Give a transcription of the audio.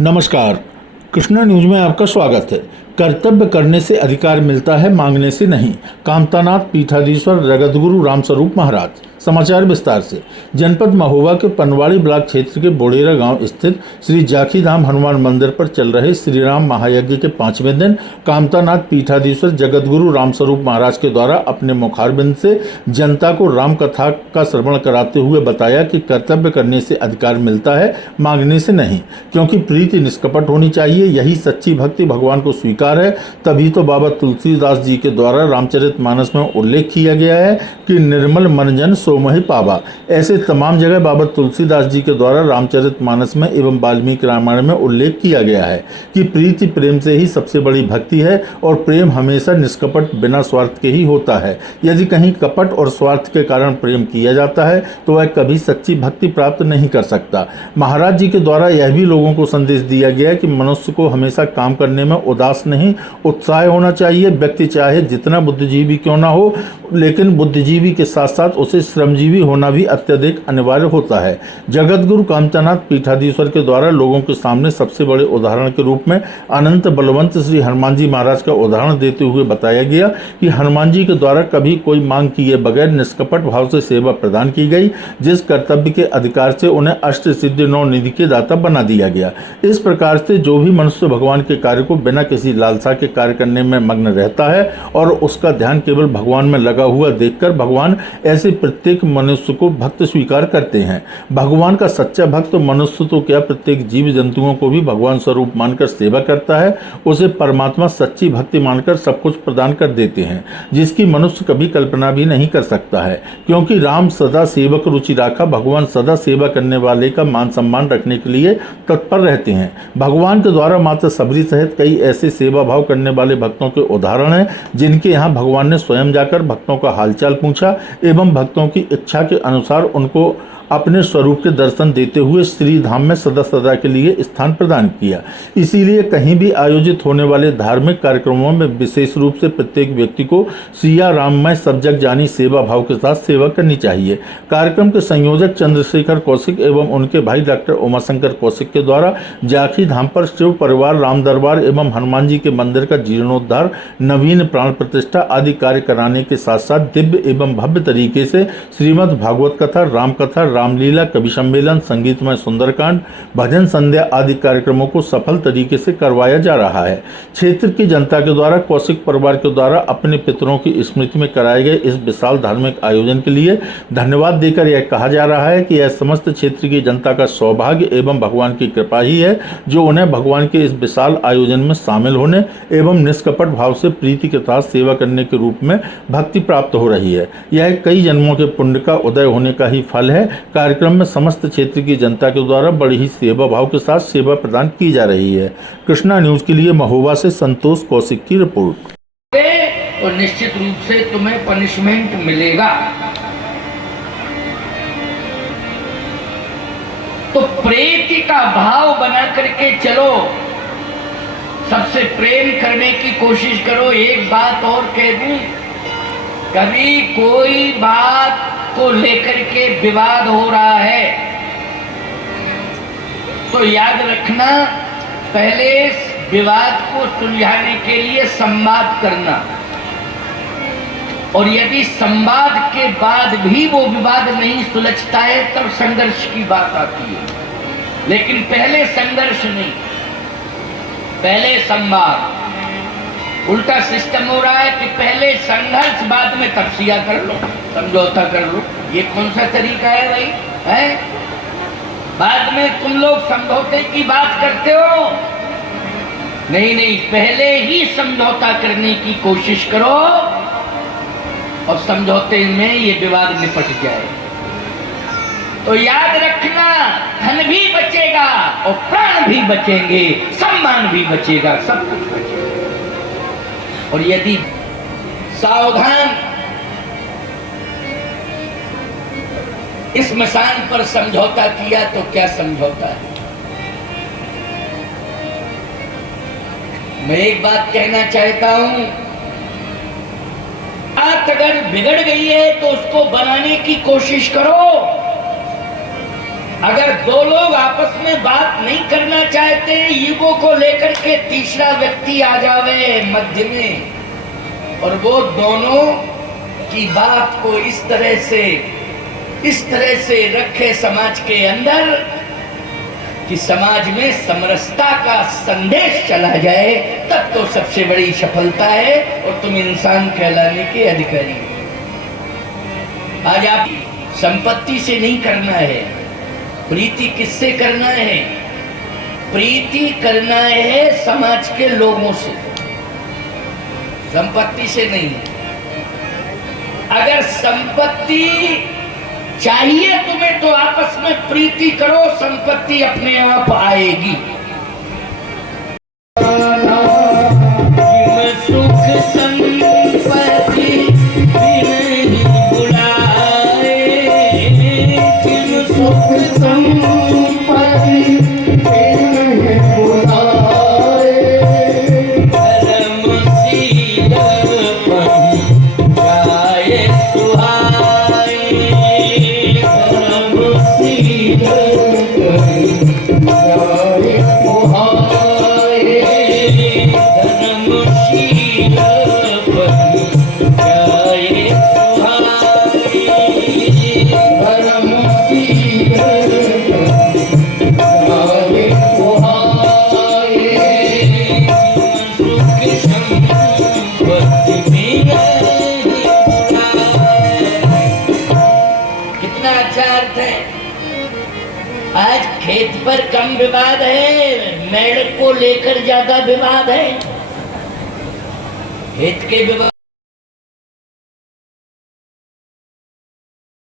नमस्कार। कृष्णा न्यूज में आपका स्वागत है। कर्तव्य करने से अधिकार मिलता है, मांगने से नहीं। कामतानाथ पीठाधीश्वर जगतगुरु रामस्वरूप महाराज। समाचार विस्तार से। जनपद महोबा के पनवाड़ी ब्लॉक क्षेत्र के बोड़ेरा गांव स्थित श्री जाखी धाम हनुमान मंदिर पर चल रहे श्री राम महायज्ञ के 5वें दिन कामतानाथ पीठाधीश्वर जगतगुरु रामस्वरूप महाराज के द्वारा अपने मुखारबिंद से जनता को राम कथा का श्रवण कराते हुए बताया कि कर्तव्य करने से अधिकार मिलता है, मांगने से नहीं। क्योंकि प्रीति निष्कपट होनी चाहिए, यही सच्ची भक्ति भगवान को स्वीकार है। तभी तो बाबा तुलसीदास जी के द्वारा रामचरितमानस में उल्लेख किया गया है कि निर्मल मन जन सो मोहि पावा। ऐसे तमाम जगह बाबा तुलसीदास जी के द्वारा रामचरितमानस में एवं वाल्मीकि रामायण में उल्लेख किया गया है कि प्रीति प्रेम से ही सबसे बड़ी भक्ति है और प्रेम हमेशा निष्कपट बिना स्वार्थ के ही होता है। यदि कहीं कपट और स्वार्थ के कारण प्रेम किया जाता है तो वह कभी सच्ची भक्ति प्राप्त नहीं कर सकता। महाराज जी के द्वारा यह भी लोगों को संदेश दिया गया कि मनुष्य को हमेशा काम करने में उदास नहीं, उत्साह होना चाहिए। व्यक्ति चाहे जितना बुद्धिजीवी क्यों ना हो, लेकिन बुद्धिजीवी के साथ साथ उसे श्रमजीवी होना भी अत्यधिक अनिवार्य होता है। जगतगुरु कामतानाथ पीठाधीश्वर के द्वारा लोगों के सामने सबसे बड़े उदाहरण के रूप में अनंत बलवंत श्री हनुमान जी महाराज का उदाहरण देते हुए बताया गया कि हनुमान जी के द्वारा कभी कोई मांग किए बगैर निष्कपट भाव से सेवा प्रदान की गई, जिस कर्तव्य के अधिकार से उन्हें अष्ट सिद्धि नौ निधि के दाता बना दिया गया। इस प्रकार से जो भी मनुष्य भगवान के कार्य को बिना किसी लालसा के कार्य करने में मग्न रहता है और उसका ध्यान केवल भगवान में लगा हुआ देखकर भगवान ऐसे प्रत्येक मनुष्य को भक्त स्वीकार करते हैं। भगवान का सच्चा भक्त मनुष्य तो क्या, प्रत्येक जीव जंतुओं को भी भगवान स्वरूप मानकर सेवा करता है। उसे परमात्मा सच्ची भक्ति मानकर सब कुछ प्रदान कर देते हैं, जिसकी मनुष्य कभी कल्पना भी नहीं कर सकता है। क्योंकि राम सदा सेवक रुचि राखा, भगवान सदा सेवा करने वाले का मान सम्मान रखने के लिए तत्पर रहते हैं। भगवान के द्वारा माता सबरी सहित कई ऐसे सेवा भाव करने वाले भक्तों के उदाहरण हैं, जिनके यहाँ भगवान ने स्वयं जाकर भक्तों का हालचाल पूछा एवं भक्तों की इच्छा के अनुसार उनको अपने स्वरूप के दर्शन देते हुए श्री धाम में सदा सदा के लिए स्थान प्रदान किया। इसीलिए कहीं भी आयोजित होने वाले धार्मिक कार्यक्रमों में विशेष रूप से प्रत्येक व्यक्ति को सिया राममय सब जग जानी सेवा भाव के साथ सेवा करनी चाहिए। कार्यक्रम के संयोजक चंद्रशेखर कौशिक एवं उनके भाई डॉक्टर उमाशंकर कौशिक के द्वारा जाखी धाम पर शिव परिवार, राम दरबार एवं हनुमान जी के मंदिर का जीर्णोद्धार, नवीन प्राण प्रतिष्ठा आदि कार्य कराने के साथ साथ दिव्य एवं भव्य तरीके से श्रीमद् भागवत कथा, राम कथा, रामलीला, कवि सम्मेलन, संगीतमय सुंदरकांड, भजन संध्या आदि कार्यक्रमों को सफल तरीके से करवाया जा रहा है। क्षेत्र की जनता के द्वारा कौशिक परिवार के द्वारा अपने पितरों की स्मृति में कराए गए इस विशाल धार्मिक आयोजन के लिए धन्यवाद देकर यह कहा जा रहा है कि यह समस्त क्षेत्र की जनता का सौभाग्य एवं भगवान की कृपा ही है, जो उन्हें भगवान के इस विशाल आयोजन में शामिल होने एवं निष्कपट भाव से प्रीति के साथ सेवा करने के रूप में भक्ति प्राप्त हो रही है। यह कई जन्मों के पुण्य का उदय होने का ही फल है। कार्यक्रम में समस्त क्षेत्र की जनता के द्वारा बड़ी ही सेवा भाव के साथ सेवा प्रदान की जा रही है। कृष्णा न्यूज के लिए महोबा से संतोष कौशिक की रिपोर्ट। तो निश्चित रूप से तुम्हें पनिशमेंट मिलेगा। तो प्रीति का भाव बना करके चलो, सबसे प्रेम करने की कोशिश करो। एक बात और कह दूं, कभी कोई बात को लेकर के विवाद हो रहा है तो याद रखना, पहले विवाद को सुलझाने के लिए संवाद करना, और यदि संवाद के बाद भी वो विवाद नहीं सुलझता है तब संघर्ष की बात आती है। लेकिन पहले संघर्ष नहीं, पहले संवाद। उल्टा सिस्टम हो रहा है कि पहले संघर्ष, बाद में तपस्या कर लो, समझौता कर लो। ये कौन सा तरीका है भाई? है बाद में तुम लोग समझौते की बात करते हो। नहीं नहीं, पहले ही समझौता करने की कोशिश करो और समझौते में ये विवाद निपट जाए। तो याद रखना, धन भी बचेगा और प्राण भी बचेंगे, सम्मान भी बचेगा, सब कुछ बचेगा। और यदि सावधान इस मसान पर समझौता किया तो क्या समझौता है। मैं एक बात कहना चाहता हूं, बात अगर बिगड़ गई है तो उसको बनाने की कोशिश करो। अगर दो लोग आपस में बात नहीं करना चाहते, ईगो को लेकर के तीसरा व्यक्ति आ जावे मध्य में और वो दोनों की बात को इस तरह से रखे समाज के अंदर कि समाज में समरसता का संदेश चला जाए, तब तो सबसे बड़ी सफलता है और तुम इंसान कहलाने के अधिकारी हो। आज आप संपत्ति से नहीं करना है, प्रीति किससे करना है? प्रीति करना है समाज के लोगों से, संपत्ति से नहीं। अगर संपत्ति चाहिए तुम्हें तो आपस में प्रीति करो, संपत्ति अपने आप आएगी। सुख संपत्ति नहीं बुलाए, सुख संपत्ति नहीं बुलाए, धर्मशील पहि जाए सुहाए, धर्मशील पहि जाए सुहाए, धर्मशील पहि जाए कितना अच्छा अर्थ है। आज खेत पर कम विवाद है, मेढ़ को लेकर ज्यादा विवाद है। खेत के विवाद